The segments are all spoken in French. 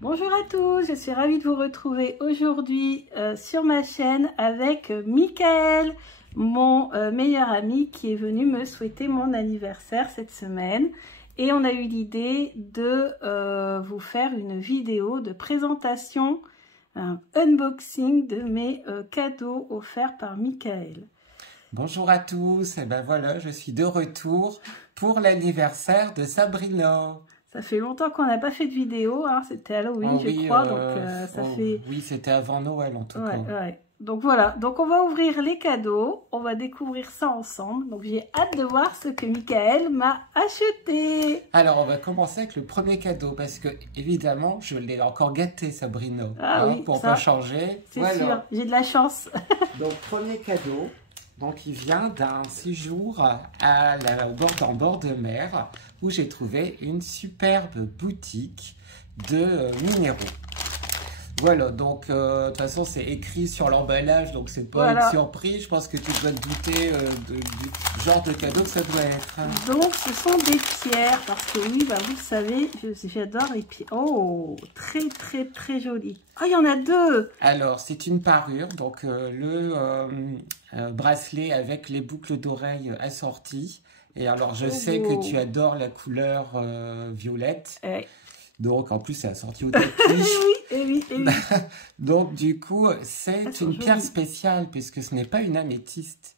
Bonjour à tous, je suis ravie de vous retrouver aujourd'hui sur ma chaîne avec Michael, mon meilleur ami qui est venu me souhaiter mon anniversaire cette semaine. Et on a eu l'idée de vous faire une vidéo de présentation, un unboxing de mes cadeaux offerts par Michael. Bonjour à tous, et ben voilà, je suis de retour pour l'anniversaire de Sabrina. Ça fait longtemps qu'on n'a pas fait de vidéo, hein. C'était Halloween, je crois, donc ça fait... Oui, c'était avant Noël en tout cas. Ouais. Donc voilà, donc on va ouvrir les cadeaux, on va découvrir ça ensemble. Donc j'ai hâte de voir ce que Michael m'a acheté. Alors on va commencer avec le premier cadeau, parce que évidemment, je l'ai encore gâté Sabrina, oui, pour pas changer. C'est sûr, j'ai de la chance. Donc premier cadeau, donc il vient d'un séjour en bord de mer, où j'ai trouvé une superbe boutique de minéraux. Voilà, donc de toute façon c'est écrit sur l'emballage, donc c'est pas une surprise. Je pense que tu dois te douter du genre de cadeau que ça doit être. Donc ce sont des pierres, parce que oui, bah, vous le savez, j'adore les pierres. Oh, très joli. Oh, il y en a deux. Alors c'est une parure, donc bracelet avec les boucles d'oreilles assorties. Et alors je sais que tu adores la couleur violette. Donc en plus c'est assorti au tapis. Oui. Donc du coup c'est une pierre spéciale, puisque ce n'est pas une améthyste.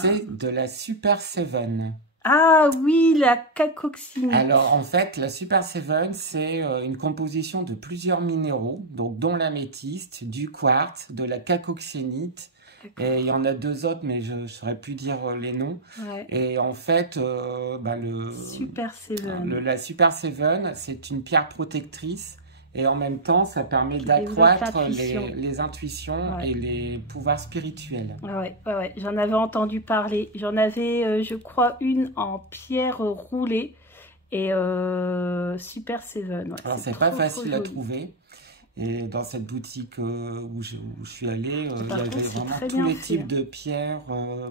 C'est de la Super Seven. Ah oui, la cacoxynite. Alors en fait la Super Seven, c'est une composition de plusieurs minéraux, donc dont l'améthyste, du quartz, de la cacoxynite. Et il y en a deux autres, mais je ne saurais plus dire les noms. Et en fait, la Super Seven, c'est une pierre protectrice. Et en même temps, ça permet d'accroître les intuitions et les pouvoirs spirituels. Ouais. J'en avais entendu parler. J'en avais, je crois, une en pierre roulée. Et Super Seven. Alors, c'est pas facile à trouver. Et dans cette boutique où je suis allée, il y avait vraiment tous les types de pierres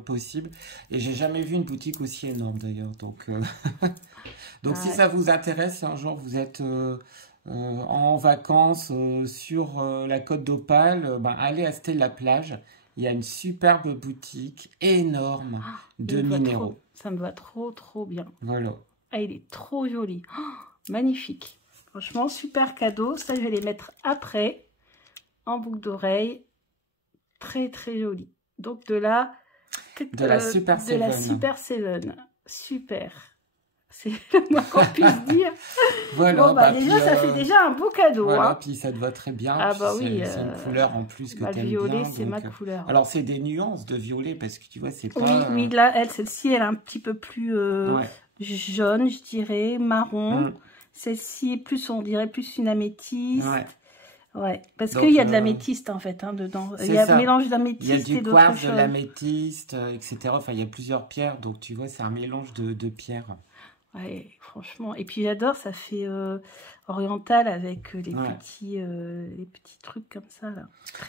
possibles. Et j'ai jamais vu une boutique aussi énorme d'ailleurs. Donc, si ça vous intéresse, si un jour vous êtes en vacances sur la côte d'Opale, allez à Stella-Plage. Il y a une superbe boutique énorme de minéraux. Ça me va trop bien. Voilà. Ah, il est trop joli. Oh, magnifique. Franchement, super cadeau. Ça, je vais les mettre après, en boucle d'oreille. Très joli. Donc, de la Super Seven. Super. C'est le moins qu'on puisse dire. Voilà. Bon, déjà, ça fait déjà un beau cadeau. Voilà, puis ça te va très bien. Ah bah oui. C'est une couleur en plus que tu aimes bien. Le violet, c'est ma couleur. Alors, c'est des nuances de violet, parce que tu vois, c'est pas... Oui, là, celle-ci, elle est un petit peu plus jaune, je dirais, marron. Celle-ci, plus on dirait plus une améthyste. Ouais, parce qu'il y a de l'améthyste en fait dedans. Il y a un mélange d'améthyste et d'autres choses. Il y a du quartz, de l'améthyste, etc. Enfin, il y a plusieurs pierres, donc tu vois, c'est un mélange de pierres. Ouais, franchement. Et puis j'adore, ça fait oriental avec les petits trucs comme ça là.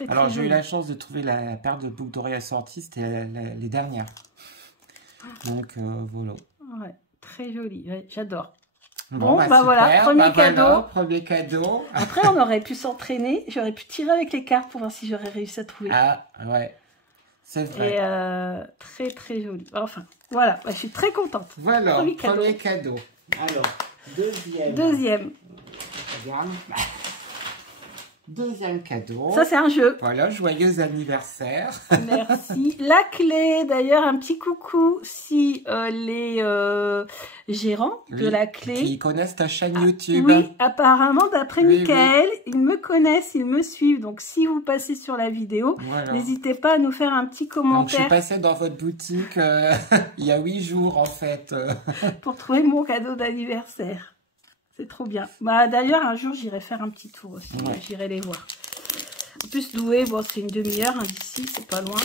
Alors j'ai eu la chance de trouver la paire de boucles d'oreilles assorties, c'était les dernières. Donc voilà. Ouais, très joli. Ouais, j'adore. Bon, voilà, premier cadeau. Premier cadeau. Après, on aurait pu s'entraîner. J'aurais pu tirer avec les cartes pour voir si j'aurais réussi à trouver. Ah, ouais. C'est vrai. Et très joli. Enfin, voilà. Je suis très contente. Voilà, premier cadeau. Alors, deuxième. Regarde. Deuxième cadeau. Ça, c'est un jeu. Voilà, joyeux anniversaire. Merci. La clé, d'ailleurs, un petit coucou si les gérants de la clé... Qui connaissent ta chaîne YouTube. Oui, apparemment, d'après Michael, ils me connaissent, ils me suivent. Donc, si vous passez sur la vidéo, n'hésitez pas à nous faire un petit commentaire. Donc, je suis passée dans votre boutique il y a 8 jours, en fait. Pour trouver mon cadeau d'anniversaire. C'est trop bien. D'ailleurs, un jour, j'irai faire un petit tour aussi. J'irai les voir. En plus, Douai, c'est une demi-heure d'ici, c'est pas loin.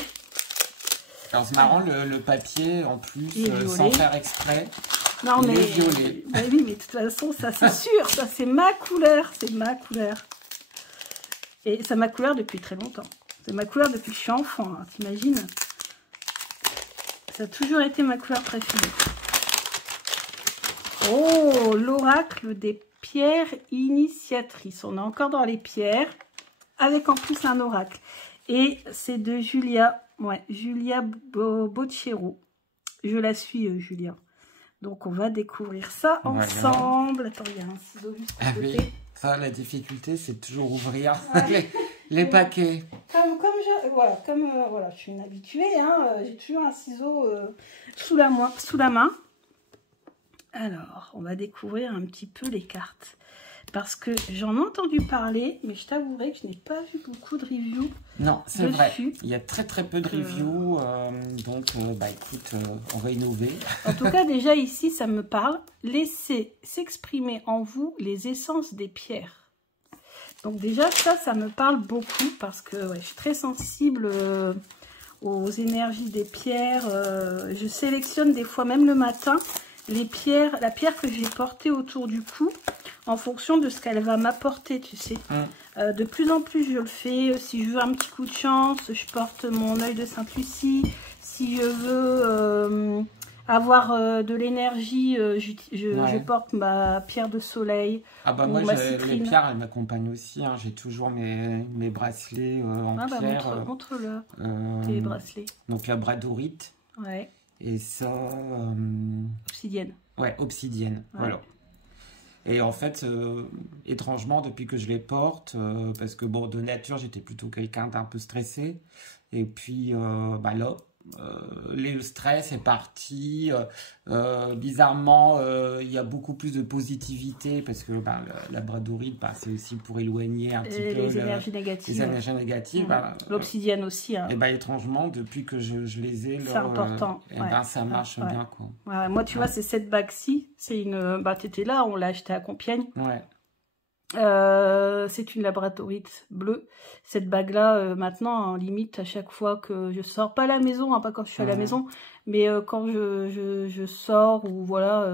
Alors, c'est marrant, le papier, en plus, sans faire exprès, il est violet. Oui, mais de toute façon, ça, c'est sûr. Ça, c'est ma couleur. C'est ma couleur. Et c'est ma couleur depuis très longtemps. C'est ma couleur depuis que je suis enfant, t'imagines? Ça a toujours été ma couleur préférée. Oh, l'oracle des pierre initiatrice. On est encore dans les pierres, avec en plus un oracle. Et c'est de Julia, Julia Boccero. Je la suis, Julia. Donc, on va découvrir ça ensemble. Attends, il y a un ciseau juste à côté. Oui. Ça, la difficulté, c'est toujours ouvrir les paquets. Voilà, je suis une habituée. Hein, j'ai toujours un ciseau sous la main. Alors, on va découvrir un petit peu les cartes. Parce que j'en ai entendu parler, mais je t'avouerai que je n'ai pas vu beaucoup de reviews. Non, c'est vrai. Il y a très peu de reviews. Donc, écoute, on va innover. En tout cas, déjà ici, ça me parle. Laissez s'exprimer en vous les essences des pierres. Donc déjà, ça me parle beaucoup parce que je suis très sensible aux énergies des pierres. Je sélectionne des fois, même le matin, la pierre que j'ai portée autour du cou en fonction de ce qu'elle va m'apporter, tu sais. De plus en plus, je le fais. Si je veux un petit coup de chance, je porte mon œil de Sainte-Lucie. Si je veux avoir de l'énergie, je porte ma pierre de soleil. Ah bah moi, les pierres, elles m'accompagnent aussi. Hein. J'ai toujours mes bracelets en pierre. Montre-le, tes bracelets. Donc la bradorite. Ouais. Et ça... Obsidienne. Ouais, obsidienne, voilà. Et en fait, étrangement, depuis que je les porte, parce que bon, de nature, j'étais plutôt quelqu'un d'un peu stressé. Et puis, là, le stress est parti. Bizarrement, il y a beaucoup plus de positivité parce que la bradorite, c'est aussi pour éloigner un petit peu les énergies négatives. Les énergies négatives. L'obsidienne aussi. Hein. Et étrangement, depuis que je les ai, c'est important. Ça marche bien. Quoi. Moi, tu vois, c'est cette bague-ci. C'est une. T'étais là, on l'a acheté à Compiègne. Ouais. C'est une labradorite bleue. Cette bague-là, maintenant, en limite, à chaque fois que je sors, pas à la maison, hein, pas quand je suis à la maison, mais quand je sors, ou voilà.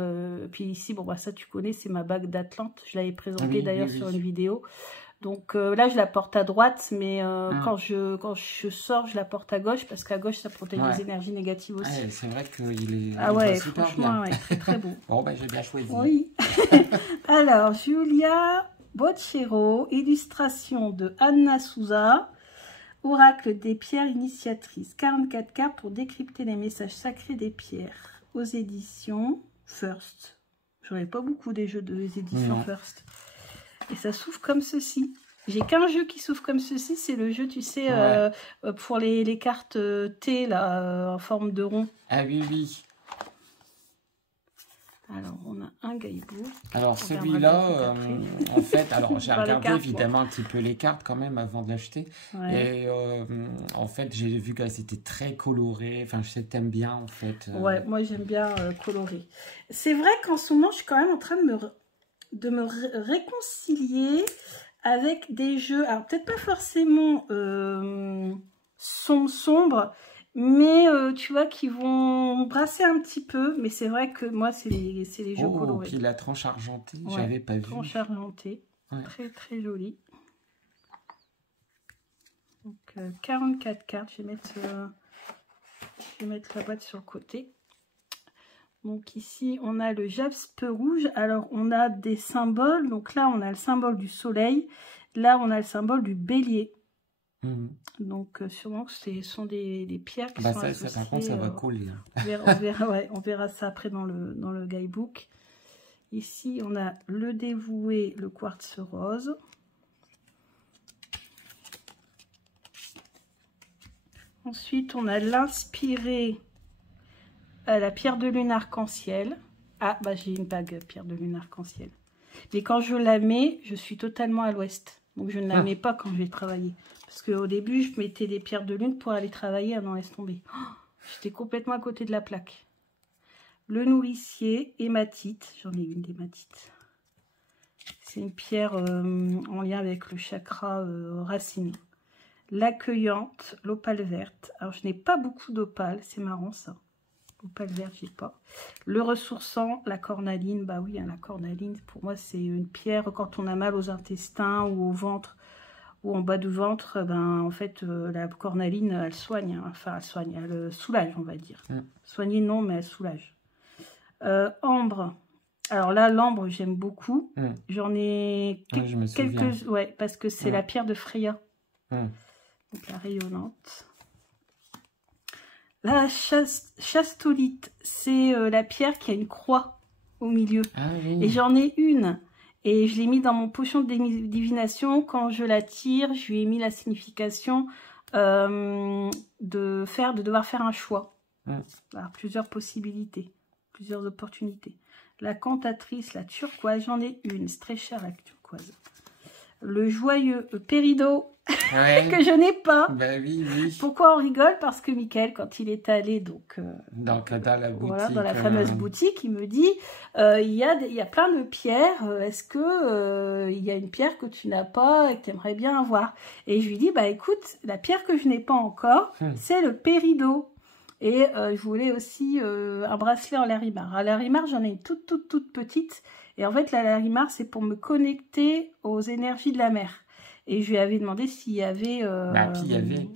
Puis ici, ça tu connais, c'est ma bague d'Atlante. Je l'avais présentée d'ailleurs sur une vidéo. Donc là, je la porte à droite, mais quand je sors, je la porte à gauche, parce qu'à gauche, ça protège les énergies négatives aussi. C'est vrai qu'il est super franchement, bien. Très très beau. Bon, j'ai bien choisi. Oui. Alors, Julia Boccero, illustration de Anna Souza, oracle des pierres initiatrices. 44 cartes pour décrypter les messages sacrés des pierres. Aux éditions First. J'en ai pas beaucoup des jeux des éditions First. Et ça s'ouvre comme ceci. J'ai qu'un jeu qui s'ouvre comme ceci, c'est le jeu, tu sais, pour les cartes T, là, en forme de rond. Ah oui. Alors, on a un guidebook. Alors, celui-là, en fait, j'ai regardé évidemment un petit peu les cartes quand même avant de l'acheter. Et en fait, j'ai vu qu'elles étaient très colorées. Enfin, je sais que t'aimes bien, en fait. Ouais, moi, j'aime bien colorer. C'est vrai qu'en ce moment, je suis quand même en train de me réconcilier avec des jeux. Alors, peut-être pas forcément sombres, mais tu vois, qui vont brasser un petit peu. Mais c'est vrai que moi, c'est les jeux colorés. Puis la tranche argentée, j'avais pas vu. Tranche argentée, très très jolie. Donc 44 cartes, je vais mettre la boîte sur le côté. Donc ici, on a le jaspe rouge. Alors, on a des symboles. Donc là, on a le symbole du soleil. Là, on a le symbole du bélier. Donc, sûrement que ce sont des pierres qui sont associées. Par contre, ça va coller. On verra ça après dans le guidebook. Ici, on a le dévoué, le quartz rose. Ensuite, on a l'inspiré, la pierre de lune arc-en-ciel. Ah, j'ai une bague pierre de lune arc-en-ciel. Mais quand je la mets, je suis totalement à l'ouest. Donc, je ne la mets pas quand je vais travailler. Parce qu'au début, je mettais des pierres de lune pour aller travailler. Ah non, laisse tomber. J'étais complètement à côté de la plaque. Le nourricier, hématite. J'en ai une d'hématite. C'est une pierre en lien avec le chakra racine. L'accueillante, l'opale verte. Alors, je n'ai pas beaucoup d'opale. C'est marrant, ça. Opale verte, j'ai pas. Le ressourçant, la cornaline. Bah oui, la cornaline, pour moi, c'est une pierre quand on a mal aux intestins ou au ventre ou en bas du ventre. En fait, la cornaline, elle soigne. Enfin, elle soigne. Elle soulage, on va dire. Soigner, non, mais elle soulage. Ambre. Alors là, l'ambre, j'aime beaucoup. J'en ai quelques... Ouais, parce que c'est la pierre de Freya. Donc la rayonnante. La chastolite, c'est la pierre qui a une croix au milieu. Ah, oui. Et j'en ai une. Et je l'ai mis dans mon potion de divination. Quand je la tire, je lui ai mis la signification de devoir faire un choix. Alors, plusieurs possibilités, plusieurs opportunités. La cantatrice, la turquoise, j'en ai une. C'est très cher la turquoise. Le joyeux péridot. Que je n'ai pas. Ben oui, oui. Pourquoi on rigole? Parce que Michael, quand il est allé donc, dans la boutique, voilà, dans la fameuse boutique, il me dit il y a plein de pierres. Est-ce que il y a une pierre que tu n'as pas et que tu aimerais bien avoir? Et je lui dis bah écoute, la pierre que je n'ai pas encore, c'est le péridot. Et je voulais aussi un bracelet en larimar. À larimar, j'en ai une toute petite. Et en fait, la larimar, c'est pour me connecter aux énergies de la mer. Et je lui avais demandé s'il y avait puis il y avait.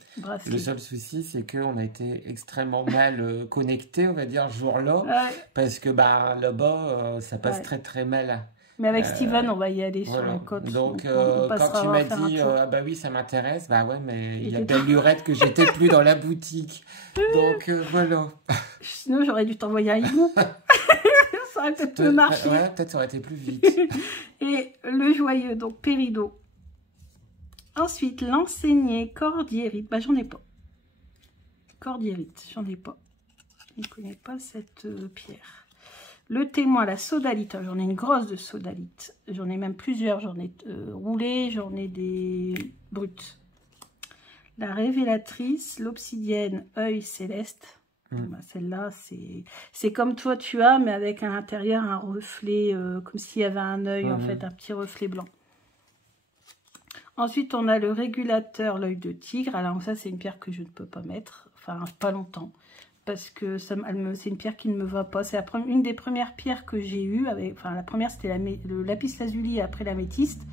Le seul souci, c'est qu'on a été extrêmement mal connectés, on va dire, ce jour-là. Parce que là-bas, ça passe très mal. Mais avec Steven, on va y aller sur la côte. Donc quand tu m'as dit, ah bah oui, ça m'intéresse, bah ouais, mais il y a belle lurette que j'étais plus dans la boutique. Donc voilà. Sinon, j'aurais dû t'envoyer un hibou. Ça aurait peut-être mieux marché. Ouais, peut-être ça aurait été plus vite. Et le joyeux, donc péridot. Ensuite, l'enseigné cordiérite. Bah, j'en ai pas. Cordiérite, j'en ai pas. Je ne connais pas cette pierre. Le témoin, la sodalite. J'en ai une grosse de sodalite. J'en ai même plusieurs. J'en ai roulé, j'en ai des brutes. La révélatrice, l'obsidienne, œil céleste. Bah, celle-là, c'est comme toi tu as, mais avec à l'intérieur un reflet, comme s'il y avait un œil, en fait, un petit reflet blanc. Ensuite, on a le régulateur, l'œil de tigre. Alors ça, c'est une pierre que je ne peux pas mettre, enfin pas longtemps, parce que c'est une pierre qui ne me va pas. C'est une des premières pierres que j'ai eues. Enfin, la première, c'était le lapis lazuli, après l'améthyste.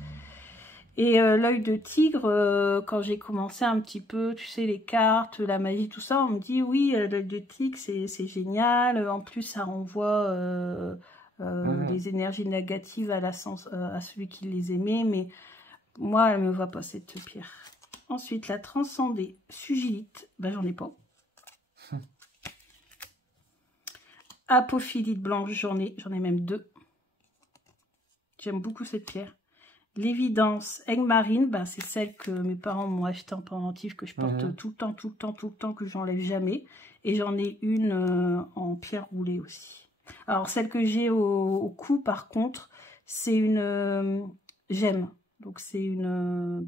Et l'œil de tigre, quand j'ai commencé un petit peu, tu sais, les cartes, la magie, tout ça, on me dit, oui, l'œil de tigre, c'est génial. En plus, ça renvoie les énergies négatives à celui qui les aimait, mais... Moi, elle ne me va pas, cette pierre. Ensuite, la transcendée sugilite. Ben, j'en ai pas. Apophilite blanche, j'en ai même 2. J'aime beaucoup cette pierre. L'évidence aigle marine, ben, c'est celle que mes parents m'ont achetée en pendentif, que je porte tout le temps, que j'enlève jamais. Et j'en ai une en pierre roulée aussi. Alors, celle que j'ai au cou, par contre, c'est une gemme. Donc, c'est une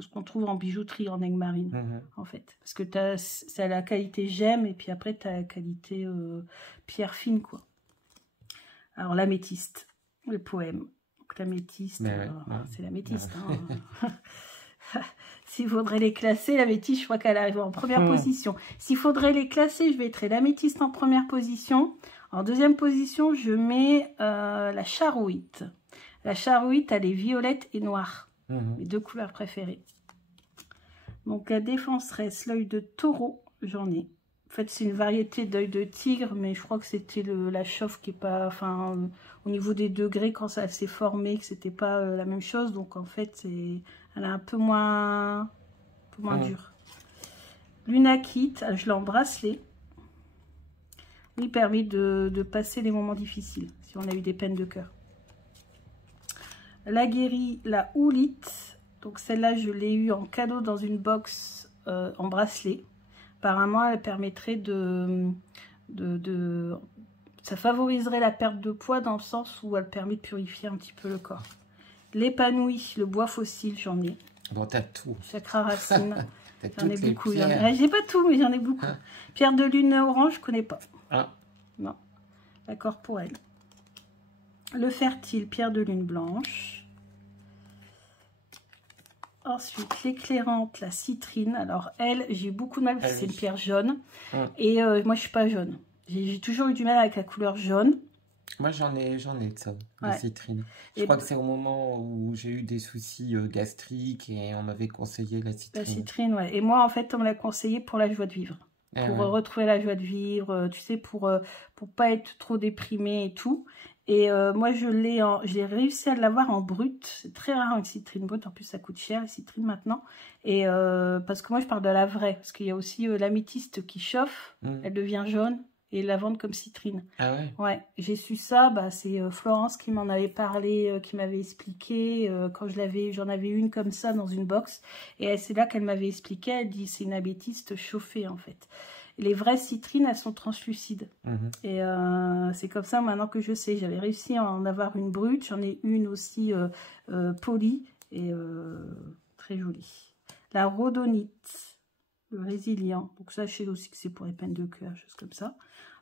ce qu'on trouve en bijouterie en aigle marine, en fait. Parce que ça a la qualité gemme et puis après, tu as la qualité pierre fine, quoi. Alors, l'améthyste, le poème. Donc, l'améthyste, c'est l'améthyste. Hein. S'il faudrait les classer, l'améthyste, je crois qu'elle arrive en première position. S'il faudrait les classer, je mettrais l'améthyste en première position. En deuxième position, je mets la charouite. La charouite, elle est violette et noire. Mes 2 couleurs préférées. Donc, la défenseresse, l'œil de taureau, j'en ai. En fait, c'est une variété d'œil de tigre, mais je crois que c'était la chauffe qui est pas... Enfin, au niveau des degrés, quand ça s'est formé, que c'était pas la même chose. Donc, en fait, elle est un peu moins dure. Lunakite, je l'ai en bracelet. Il permet de passer les moments difficiles, si on a eu des peines de cœur. La guérie, la houlite. Donc celle-là, je l'ai eu en cadeau dans une box en bracelet. Apparemment, elle permettrait ça favoriserait la perte de poids dans le sens où elle permet de purifier un petit peu le corps. L'épanoui, le bois fossile, j'en ai. Bon, t'as tout. Chakra racine, j'en ai beaucoup. J'ai pas tout, mais j'en ai beaucoup. Pierre de lune orange, je connais pas. Non, la corporelle. Le fertile, pierre de lune blanche. Ensuite, l'éclairante, la citrine. Alors, elle, j'ai beaucoup de mal parce que c'est une pierre jaune. Et moi, je suis pas jaune. J'ai toujours eu du mal avec la couleur jaune. Moi, j'en ai de ça, de citrine. Je crois que c'est au moment où j'ai eu des soucis gastriques et on m'avait conseillé la citrine. La citrine, ouais. Et moi, en fait, on me l'a conseillé pour la joie de vivre. Pour retrouver la joie de vivre, tu sais, pour pas être trop déprimé et tout. Et moi, j'ai réussi à l'avoir en brut. C'est très rare une citrine brute. En plus, ça coûte cher, les citrines, maintenant. Et parce que moi, je parle de la vraie. Parce qu'il y a aussi l'améthyste qui chauffe. Elle devient jaune. Et la vendre comme citrine. Ah ouais? Ouais, j'ai su ça. Bah, c'est Florence qui m'en avait parlé, qui m'avait expliqué. Quand j'en avais une comme ça dans une box. Et c'est là qu'elle m'avait expliqué. Elle dit c'est une améthyste chauffée, en fait. Les vraies citrines, elles sont translucides. Et c'est comme ça maintenant que je sais. J'avais réussi à en avoir une brute. J'en ai une aussi polie et très jolie. La rhodonite, le résilient. Donc ça, je sais aussi que c'est pour les peines de cœur, choses comme ça.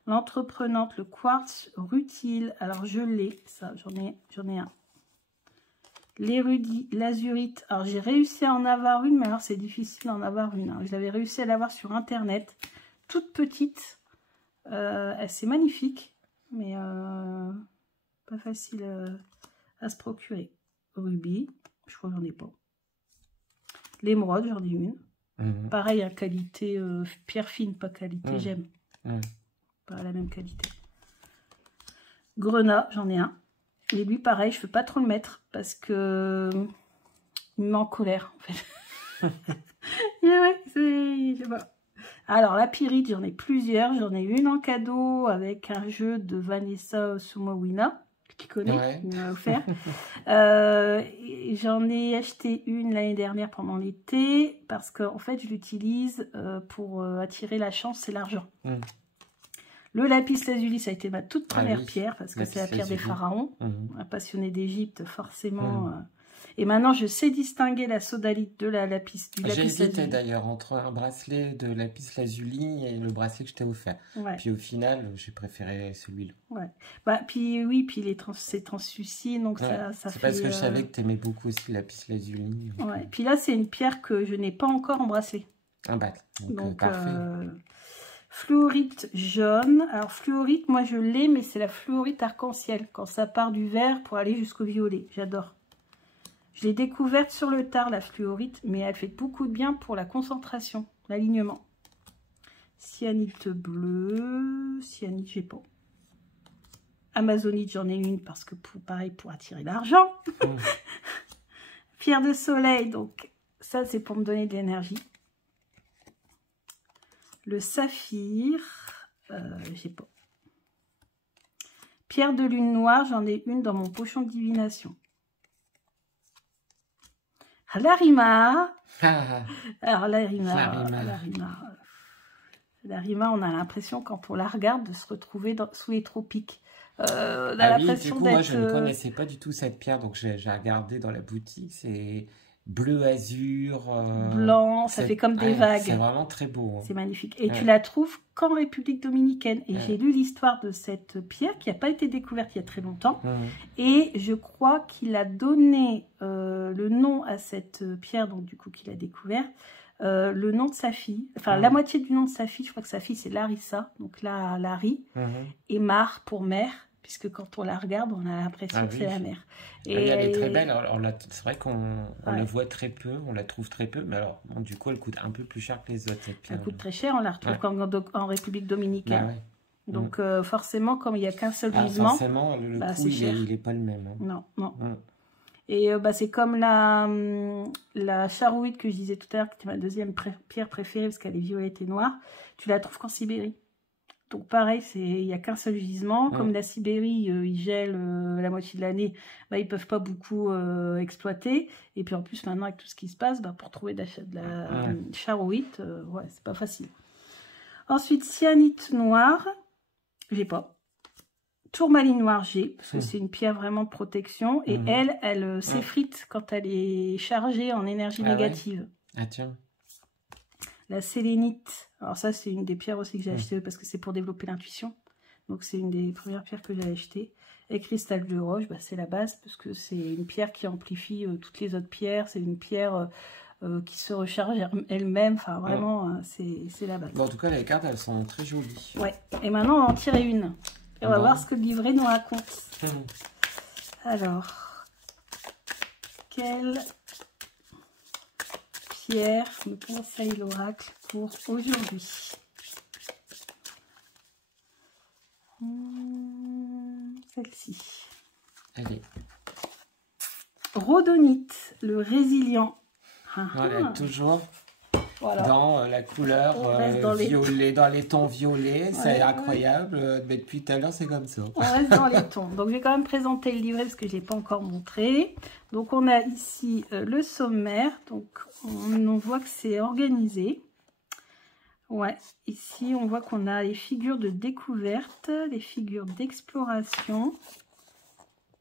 L'entreprenante, le quartz rutile. Alors je l'ai, ça, j'en ai un. L'érudit, l'azurite. Alors j'ai réussi à en avoir une, mais alors c'est difficile d'en avoir une. Hein. Je l'avais réussi à l'avoir sur internet. Toute petite, c'est magnifique, mais pas facile à se procurer. Rubis, je crois que j'en ai pas. L'émeraude, j'en ai une. Pareil, à qualité pierre fine, pas qualité gemme. Pas la même qualité. Grenat, j'en ai un. Et lui, pareil, je ne peux pas trop le mettre parce que il me met en colère, en fait. Et ouais, je sais pas. Alors, la pyrite, j'en ai plusieurs. J'en ai une en cadeau avec un jeu de Vanessa Sumowina, que tu connais, qui m'a offert. J'en ai acheté une l'année dernière pendant l'été parce qu'en fait, je l'utilise pour attirer la chance et l'argent. Le lapis lazuli, ça a été ma toute première pierre parce que c'est la pierre des pharaons. Un passionné d'Égypte, forcément. Et maintenant, je sais distinguer la sodalite de la lapis lazuli. J'ai hésité d'ailleurs entre un bracelet de lapis lazuli et le bracelet que je t'ai offert. Puis au final, j'ai préféré celui-là. Bah, puis oui, puis c'est translucide, donc ça fait... C'est parce que je savais que tu aimais beaucoup aussi le lapis lazuli. Puis là, c'est une pierre que je n'ai pas encore en bracelet. Ah bah, donc parfait. Fluorite jaune. Alors, fluorite, moi je l'ai, mais c'est la fluorite arc-en-ciel. Quand ça part du vert pour aller jusqu'au violet. J'adore. Je l'ai découverte sur le tard, la fluorite, mais elle fait beaucoup de bien pour la concentration, l'alignement. Cyanite bleue. Cyanite, j'ai pas. Amazonite, j'en ai une parce que, pareil, pour attirer l'argent. Pierre de soleil, donc ça, c'est pour me donner de l'énergie. Le saphir, j'ai pas. Pierre de lune noire, j'en ai une dans mon pochon de divination. L'arima. Alors l'arima, on a l'impression quand on la regarde de se retrouver sous les tropiques. On a l'impression d'être... Moi, je ne connaissais pas du tout cette pierre, donc j'ai regardé dans la boutique. C'est bleu azur, blanc, ça fait comme des vagues. C'est vraiment très beau. Hein. C'est magnifique. Et tu la trouves qu'en République dominicaine. Et j'ai lu l'histoire de cette pierre qui n'a pas été découverte il y a très longtemps. Et je crois qu'il a donné le nom à cette pierre, donc du coup qu'il a découvert, le nom de sa fille. Enfin, la moitié du nom de sa fille, je crois que sa fille c'est Larissa, donc là, Larry, et Mar pour mère. Puisque quand on la regarde, on a l'impression que c'est la mer. Et elle est très belle. C'est vrai qu'on la voit très peu, on la trouve très peu. Mais alors, bon, du coup, elle coûte un peu plus cher que les autres, cette pierre. Elle coûte très cher, on la retrouve en République dominicaine. Donc, forcément, comme il n'y a qu'un seul gisement, forcément, le coût, il n'est pas le même. Hein. Non. Et c'est comme la charouite que je disais tout à l'heure, qui était ma deuxième pierre préférée, parce qu'elle est violette et noire. Tu la trouves qu'en Sibérie. Donc pareil, il n'y a qu'un seul gisement. Comme la Sibérie, ils gèlent la moitié de l'année, ils ne peuvent pas beaucoup exploiter. Et puis en plus, maintenant, avec tout ce qui se passe, pour trouver de la charouite, c'est pas facile. Ensuite, cyanite noire, j'ai pas. Tourmaline noire, j'ai, parce que c'est une pierre vraiment de protection. Et elle s'effrite quand elle est chargée en énergie négative. Ah tiens. La sélénite, alors ça c'est une des pierres aussi que j'ai achetées parce que c'est pour développer l'intuition. Donc c'est une des premières pierres que j'ai achetées. Et cristal de roche, c'est la base parce que c'est une pierre qui amplifie toutes les autres pierres. C'est une pierre qui se recharge elle-même. Enfin vraiment, c'est la base. Bon, en tout cas les cartes elles sont très jolies. Ouais, et maintenant on va en tirer une. Et on va voir ce que le livret nous raconte. Alors, quelle pierre me conseille l'oracle pour aujourd'hui? celle-ci. Allez. Rhodonite, le résilient. Voilà, toujours dans la couleur violet, dans les tons violets. C'est incroyable. Mais depuis tout à l'heure, c'est comme ça. On reste dans les tons. Donc, je vais quand même présenter le livret parce que je ne l'ai pas encore montré. Donc, on a ici le sommaire. Donc, on voit que c'est organisé. Ouais, ici, on voit qu'on a les figures de découverte, les figures d'exploration,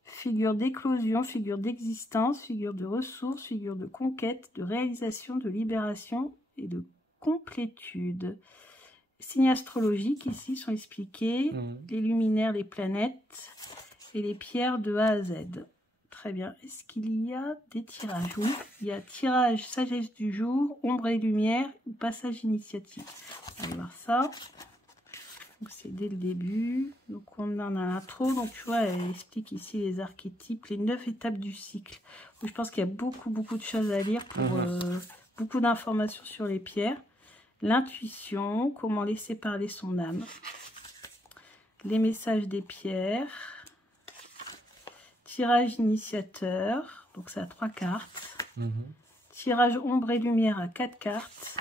figures d'éclosion, figures d'existence, figures de ressources, figures de conquête, de réalisation, de libération et de complétude. Signes astrologiques ici sont expliqués, les luminaires, les planètes et les pierres de A à Z. Très bien. Est-ce qu'il y a des tirages? Oui, il y a tirage sagesse du jour, ombre et lumière ou passage initiatique. On va aller voir ça. Donc c'est dès le début. Donc on en a l'intro. Donc tu vois, elle explique ici les archétypes, les 9 étapes du cycle. Donc, je pense qu'il y a beaucoup de choses à lire pour beaucoup d'informations sur les pierres. L'intuition, comment laisser parler son âme. Les messages des pierres. Tirage initiateur, donc c'est à 3 cartes. Tirage ombre et lumière à 4 cartes.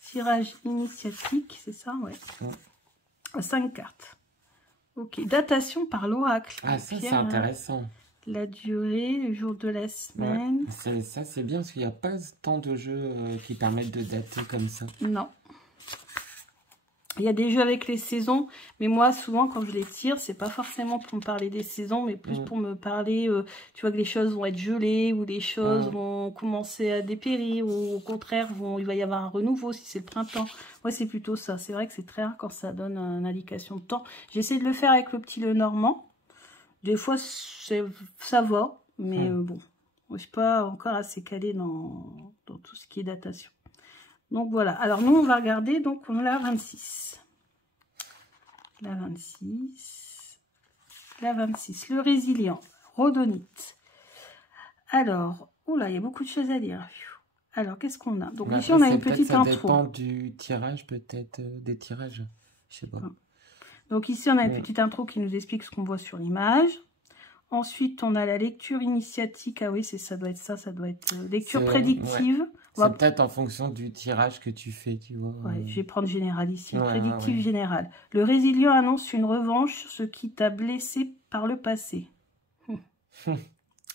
Tirage initiatique, c'est ça, ouais. À 5 cartes. Ok, datation par l'oracle. Ah, ça c'est intéressant. La durée, le jour de la semaine. Ouais, ça c'est bien parce qu'il n'y a pas tant de jeux qui permettent de dater comme ça. Non. Il y a des jeux avec les saisons, mais moi, souvent, quand je les tire, c'est pas forcément pour me parler des saisons, mais plus pour me parler, tu vois, que les choses vont être gelées, ou les choses vont commencer à dépérir, ou au contraire, il va y avoir un renouveau si c'est le printemps. Moi, c'est plutôt ça. C'est vrai que c'est très rare quand ça donne une indication de temps. J'essaie de le faire avec le petit Lenormand. Des fois, ça va, mais bon, je suis pas encore assez calée dans tout ce qui est datation. Donc voilà, alors nous on va regarder, donc on a la 26. La 26. La 26, le résilient, rhodonite. Alors, oula, il y a beaucoup de choses à lire. Alors, qu'est-ce qu'on a? Donc ici on a une petite intro. Ça dépend du tirage, peut-être, des tirages, je sais pas. Donc ici on a une petite intro qui nous explique ce qu'on voit sur l'image. Ensuite, on a la lecture initiatique. Ah oui, ça doit être ça, ça doit être lecture prédictive. Ouais. C'est peut-être en fonction du tirage que tu fais, tu vois. Ouais, je vais prendre général ici, prédictive générale. Le résilient annonce une revanche sur ce qui t'a blessé par le passé.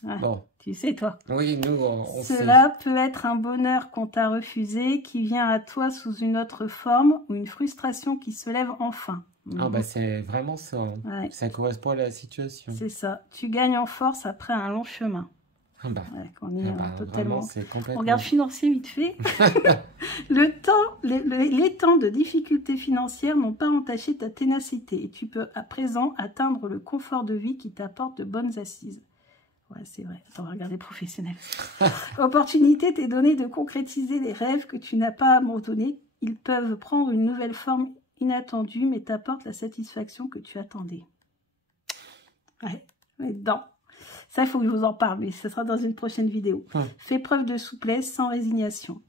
Bon. Tu sais, toi. Oui, nous, on Cela peut être un bonheur qu'on t'a refusé, qui vient à toi sous une autre forme, ou une frustration qui se lève enfin. Ah bah c'est vraiment ça. Ouais. Ça correspond à la situation. C'est ça. Tu gagnes en force après un long chemin. Ah bah, on est totalement. Complètement... On regarde financier vite fait. Les temps de difficultés financières n'ont pas entaché ta ténacité et tu peux à présent atteindre le confort de vie qui t'apporte de bonnes assises. Ouais, c'est vrai. Attends, on va regarder professionnel. Opportunité t'est donnée de concrétiser les rêves que tu n'as pas abandonnés. Ils peuvent prendre une nouvelle forme inattendue, mais t'apportent la satisfaction que tu attendais. Ouais, mais dedans. Ça, il faut que je vous en parle, mais ce sera dans une prochaine vidéo. Fais preuve de souplesse sans résignation.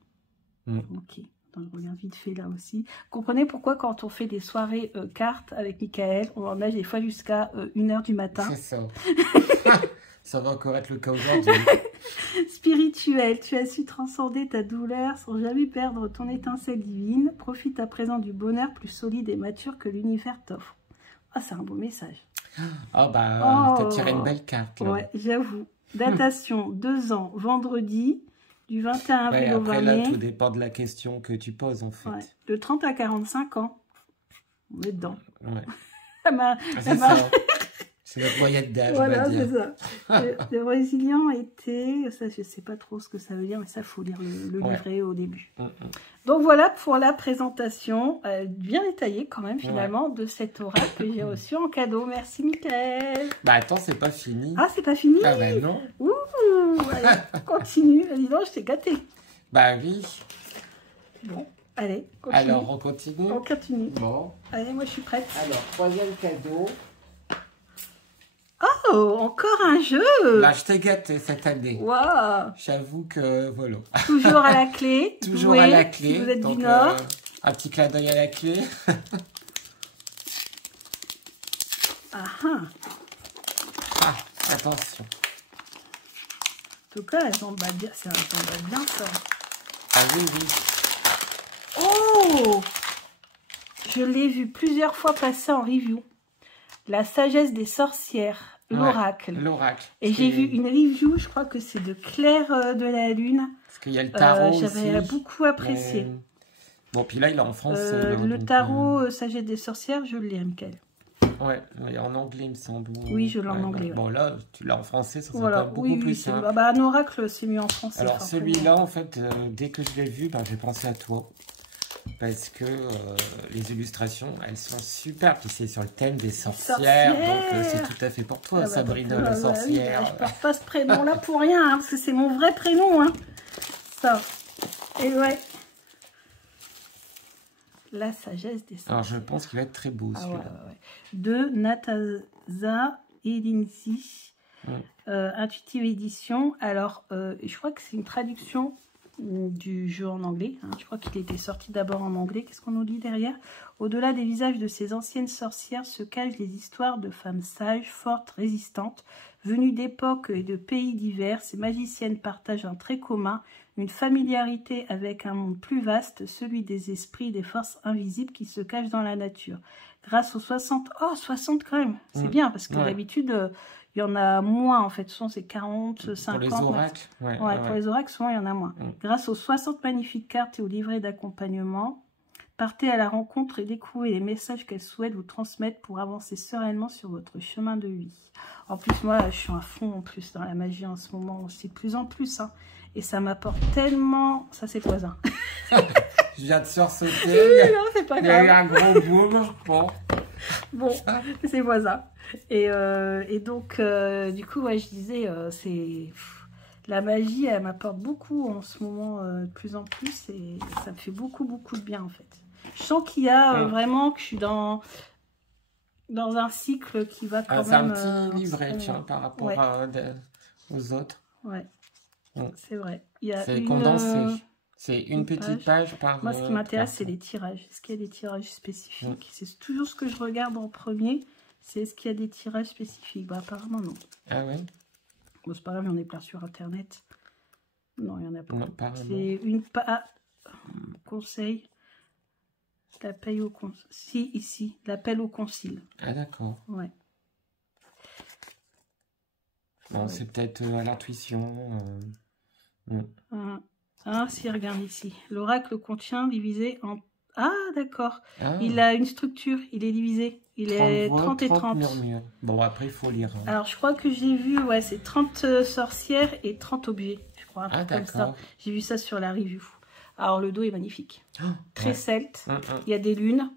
Ok. Attends, je regarde vite fait là aussi. Comprenez pourquoi quand on fait des soirées cartes avec Michael, on en a des fois jusqu'à 1h du matin. C'est ça. Ça va encore être le cas aujourd'hui. Spirituel, tu as su transcender ta douleur sans jamais perdre ton étincelle divine. Profite à présent du bonheur plus solide et mature que l'univers t'offre. Ah, c'est un beau message. Oh bah, t'as tiré une belle carte. Là. Ouais, j'avoue. Datation, 2 ans, vendredi, du 21 avril au 20 mai. Après là, tout dépend de la question que tu poses en fait. Ouais. De 30 à 45 ans. On est dedans. Ouais. C'est ça. C'est notre moyenne d'âge, voilà, c'est ça. Le résilient était... Ça, je ne sais pas trop ce que ça veut dire, mais ça, il faut lire le livret au début. Donc, voilà pour la présentation bien détaillée, quand même, finalement, de cet oracle que j'ai reçu en cadeau. Merci, Michael. Bah, attends, c'est pas fini. Ah, c'est pas fini? Ah, bah non. Ouh, allez, continue. Dis donc, je t'ai gâté. Bah, oui. Bon, allez, continue. Alors, on continue? On continue. Bon. Allez, moi, je suis prête. Alors, 3e cadeau. Oh, encore un jeu. Là, je t'ai gâté cette année. Waouh. J'avoue que, voilà. Toujours à la clé. Toujours à la clé. Si vous êtes donc, du Nord. Un petit clin d'œil à la clé. Ah, Attention. En tout cas, elles emballent bien, ça emballe bien ça. Ah oui, oui. Oh! Je l'ai vu plusieurs fois passer en review. La sagesse des sorcières, l'oracle. Ouais, l'oracle. Et j'ai vu une review, je crois que c'est de Claire de la Lune. Parce qu'il y a le tarot j'avais beaucoup apprécié. Mais... Bon, puis là, il est en français. Le tarot sagesse des sorcières, je l'ai, Michael. Ouais, en anglais, il me semble. Oui, je l'ai en anglais. Bon, là, tu l'as en français, ça voilà. beaucoup plus simple. Un oracle, c'est mieux en français. Alors, celui-là, en fait, dès que je l'ai vu, j'ai pensé à toi. Parce que les illustrations, elles sont super. Puis c'est sur le thème des sorcières. Donc, c'est tout à fait pour toi, Sabrina la sorcière. Oui, je porte pas ce prénom-là pour rien, parce que c'est mon vrai prénom. Ça. Et ouais. La sagesse des sorcières. Alors, je pense qu'il va être très beau, celui-là. De Natasa Elinzi, Intuitive Édition. Alors, je crois que c'est une traduction du jeu en anglais. Je crois qu'il était sorti d'abord en anglais. Qu'est-ce qu'on nous dit derrière? Au-delà des visages de ces anciennes sorcières se cachent les histoires de femmes sages, fortes, résistantes, venues d'époques et de pays divers. Ces magiciennes partagent un trait commun, une familiarité avec un monde plus vaste, celui des esprits et des forces invisibles qui se cachent dans la nature. Grâce aux 60... Oh, 60 quand même. C'est bien, parce que d'habitude, il y en a moins, en fait. Souvent, c'est 40, 50. Pour les oracles. Pour les oracles, souvent, il y en a moins. Grâce aux 60 magnifiques cartes et aux livrets d'accompagnement, partez à la rencontre et découvrez les messages qu'elles souhaitent vous transmettre pour avancer sereinement sur votre chemin de vie. En plus, moi, je suis à fond, en plus, dans la magie en ce moment aussi, de plus en plus, Et ça m'apporte tellement... Ça, c'est voisin. Je viens de sursauter. Oui, non, c'est pas grave. Il y a eu un gros boom. Bon, c'est voisin. Et donc, du coup, je disais, c'est... La magie, elle m'apporte beaucoup en ce moment, de plus en plus. Et ça me fait beaucoup, beaucoup de bien, en fait. Je sens qu'il y a vraiment... que je suis dans un cycle qui va quand même... C'est un petit livret, par rapport aux autres. Ouais. C'est vrai. C'est condensé. C'est une petite page par... Moi, ce qui m'intéresse, c'est les tirages. Est-ce qu'il y a des tirages spécifiques? C'est toujours ce que je regarde en premier. C'est est-ce qu'il y a des tirages spécifiques? Apparemment, non. Ah ouais? Bon, c'est pas grave, on est plein sur Internet. Non, il n'y en a pas. Non, apparemment. C'est une... Conseil. L'appel au concile. Si, ici. L'appel au concile. Ah, d'accord. Ouais. Bon, c'est peut-être à l'intuition. Si, regarde ici. L'oracle contient divisé en... Ah, d'accord. Il a une structure. Il est divisé. Il est 30 et 30. Murmures. Bon, après, il faut lire. Alors, je crois que j'ai vu... Ouais, c'est 30 sorcières et 30 objets. Je crois, comme ça. J'ai vu ça sur la review. Alors, le dos est magnifique. Très celte. Il y a des lunes.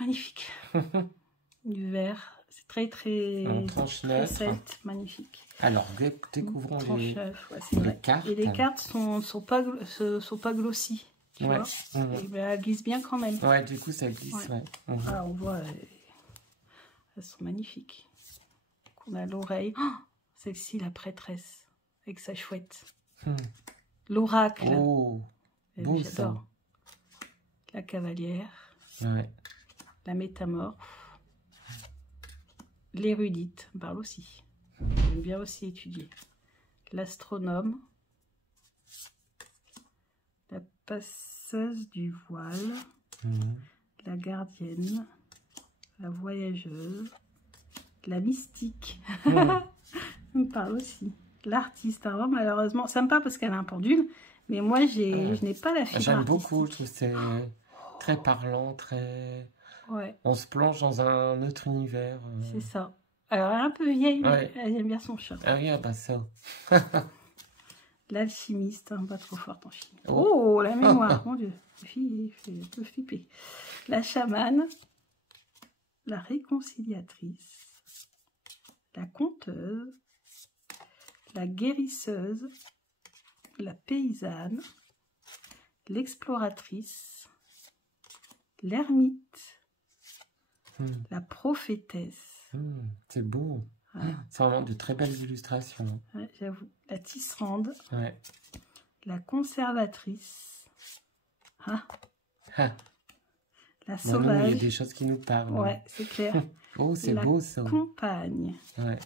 magnifique. Du vert. C'est très, très celte. Magnifique. Alors, découvrons les cartes. Et les cartes sont pas glossy. Tu vois et elles glissent bien quand même. Ouais, du coup, ça glisse. Alors, on voit, elles sont magnifiques. Donc, on a l'oreille. Celle-ci, la prêtresse, avec sa chouette. L'oracle. Oh, beau ça. La cavalière. La métamorphe. L'érudite, on parle aussi. J'aime bien aussi étudier. L'astronome. La passeuse du voile. La gardienne. La voyageuse. La mystique. On me parle aussi. L'artiste. Alors, malheureusement, ça me parle parce qu'elle a un pendule. Mais moi, je n'ai pas la fibre. J'aime beaucoup. Je trouve que c'est très parlant, très... On se plonge dans un autre univers. C'est ça. Alors, elle est un peu vieille, mais elle aime bien son chat. Ah oui, bah ça. L'alchimiste, pas trop forte en chimie. Oh, la mémoire, mon Dieu. La fille peut flipper. La chamane. La réconciliatrice. La conteuse. La guérisseuse. La paysanne. L'exploratrice. L'ermite. La prophétesse. C'est beau. C'est vraiment de très belles illustrations. J'avoue. La tisserande. Ouais. La conservatrice. La sauvage. Il y a des choses qui nous parlent. Ouais, c'est clair. Oh, c'est beau ça. La compagne. Ouais.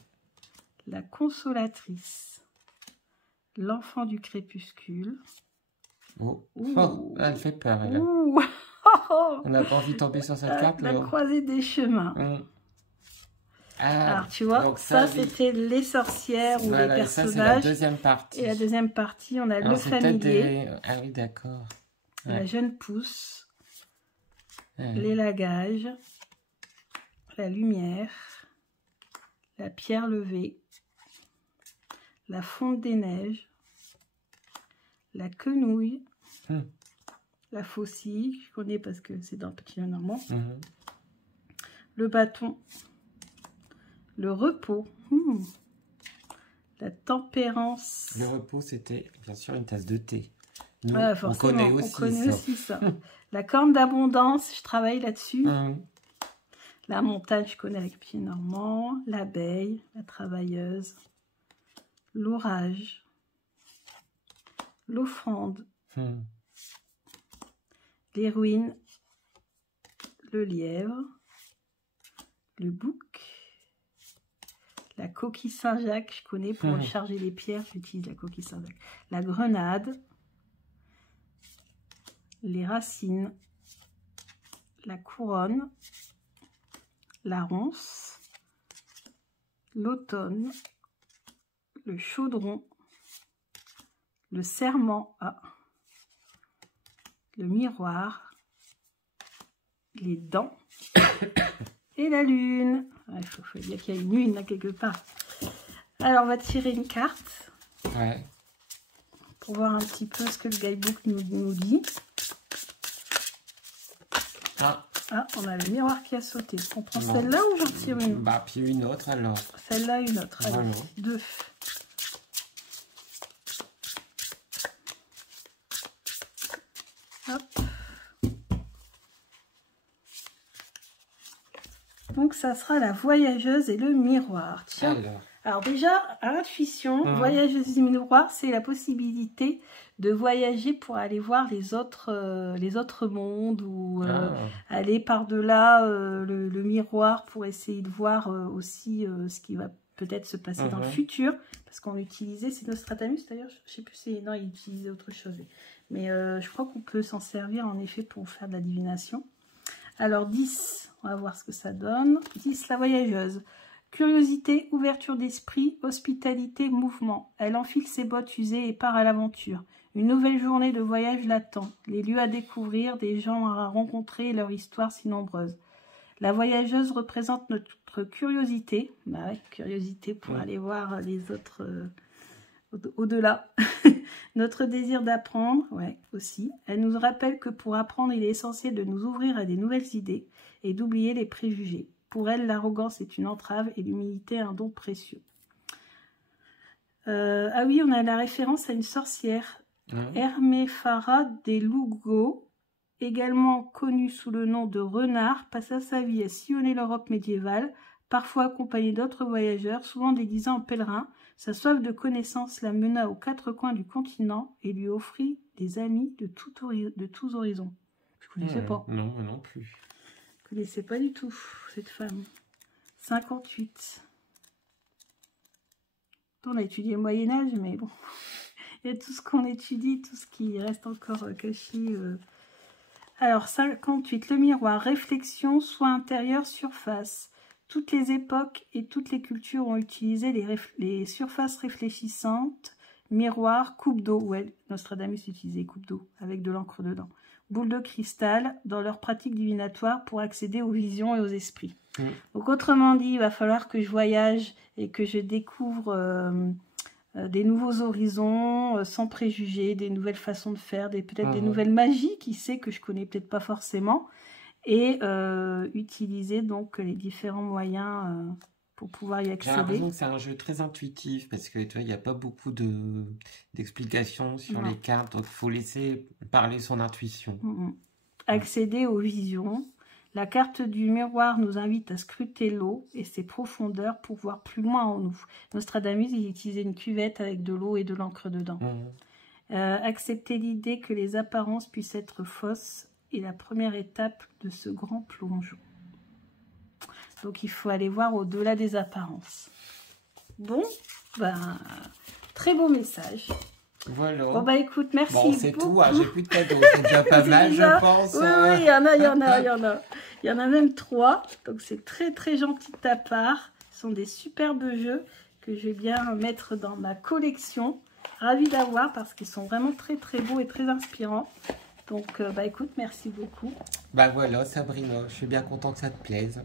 La consolatrice. L'enfant du crépuscule. Oh, elle fait peur, elle. On n'a pas envie de tomber sur cette carte, la là. croisée des chemins. Alors, tu vois, ça, c'était les sorcières ou les personnages. Ça, c'est la deuxième partie. Et la deuxième partie, on a le familier. Ah oui, d'accord. La jeune pousse. L'élagage. La lumière. La pierre levée. La fonte des neiges. La quenouille. La faucille, je connais parce que c'est dans Petit Lenormand. Le bâton. Le repos. La tempérance. Le repos, c'était bien sûr une tasse de thé. Nous, on connaît aussi ça. La corne d'abondance, je travaille là-dessus. La montagne, je connais avec Pied Normand. L'abeille, la travailleuse. L'orage. L'offrande. Les ruines. Le lièvre. Le bouc. La coquille Saint-Jacques, je connais pour recharger les pierres, j'utilise la coquille Saint-Jacques. La grenade. Les racines. La couronne. La ronce. L'automne. Le chaudron. Le serment. Le miroir. Les dents. Et la lune. Il faut dire qu'il y a une lune là quelque part. Alors on va tirer une carte. Ouais. Pour voir un petit peu ce que le guidebook nous dit. On a le miroir qui a sauté. On prend celle-là ou j'en tire une? Puis une autre alors. Celle-là, une autre. Allez, voilà. 2. Hop. Donc ça sera la voyageuse et le miroir. Tiens. Alors déjà, à l'intuition, voyageuse et miroir, c'est la possibilité de voyager pour aller voir les autres mondes ou aller par-delà le miroir pour essayer de voir aussi ce qui va peut-être se passer dans le futur. Parce qu'on utilisait, c'est Nostradamus d'ailleurs, je ne sais plus, non, il utilisait autre chose. Mais je crois qu'on peut s'en servir en effet pour faire de la divination. Alors 10, on va voir ce que ça donne. 10, la voyageuse. Curiosité, ouverture d'esprit, hospitalité, mouvement. Elle enfile ses bottes usées et part à l'aventure. Une nouvelle journée de voyage l'attend. Les lieux à découvrir, des gens à rencontrer et leur histoire si nombreuse. La voyageuse représente notre curiosité. Curiosité pour aller voir les autres au-delà. Notre désir d'apprendre, aussi. Elle nous rappelle que pour apprendre, il est essentiel de nous ouvrir à des nouvelles idées et d'oublier les préjugés. Pour elle, l'arrogance est une entrave et l'humilité un don précieux. Ah oui, on a la référence à une sorcière, Herméphara des Lugo, également connue sous le nom de Renard, passa sa vie à sillonner l'Europe médiévale, parfois accompagnée d'autres voyageurs, souvent déguisés en pèlerins. Sa soif de connaissance la mena aux 4 coins du continent et lui offrit des amis de tous horizons. Je ne connaissais pas. Non, non plus. Je ne connaissais pas du tout cette femme. 58. On a étudié le Moyen-Âge, mais bon, il y a tout ce qu'on étudie, tout ce qui reste encore caché. Alors, 58. Le miroir, réflexion, soin intérieur, surface. Toutes les époques et toutes les cultures ont utilisé les surfaces réfléchissantes, miroir, coupe d'eau. Ouais, Nostradamus utilisait coupe d'eau avec de l'encre dedans. Boule de cristal dans leur pratique divinatoire pour accéder aux visions et aux esprits. Donc autrement dit, il va falloir que je voyage et que je découvre des nouveaux horizons sans préjugés, des nouvelles façons de faire, peut-être des nouvelles magies, qui sait que je connais peut-être pas forcément, et utiliser donc les différents moyens pour pouvoir y accéder. J'ai l'impression que c'est un jeu très intuitif parce que tu vois, il n'y a pas beaucoup d'explications sur les cartes, donc il faut laisser parler son intuition. Accéder aux visions. La carte du miroir nous invite à scruter l'eau et ses profondeurs pour voir plus loin en nous. Nostradamus, il utilisait une cuvette avec de l'eau et de l'encre dedans. Accepter l'idée que les apparences puissent être fausses. est la première étape de ce grand plongeon. Donc, il faut aller voir au-delà des apparences. Bon, ben, très beau message. Voilà. Bon, bah écoute, merci beaucoup. Bon, c'est tout, hein, j'ai plus de cadeaux, c'est déjà pas mal, je pense. Oui, il y en a. Il y en a même 3, donc c'est très très gentil de ta part. Ce sont des superbes jeux que je vais bien mettre dans ma collection. Ravie d'avoir parce qu'ils sont vraiment très très beaux et très inspirants. Donc, bah écoute, merci beaucoup. Bah voilà, Sabrina, je suis bien content que ça te plaise.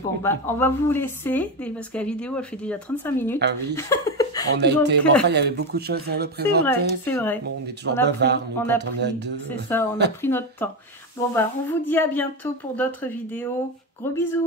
Bon, bah on va vous laisser, parce que la vidéo, elle fait déjà 35 minutes. Ah oui, on a été... Bon, enfin, il y avait beaucoup de choses à représenter. C'est vrai. Bon, on est toujours bavards, quand on est à deux. C'est ça, on a pris notre temps. Bon, bah on vous dit à bientôt pour d'autres vidéos. Gros bisous.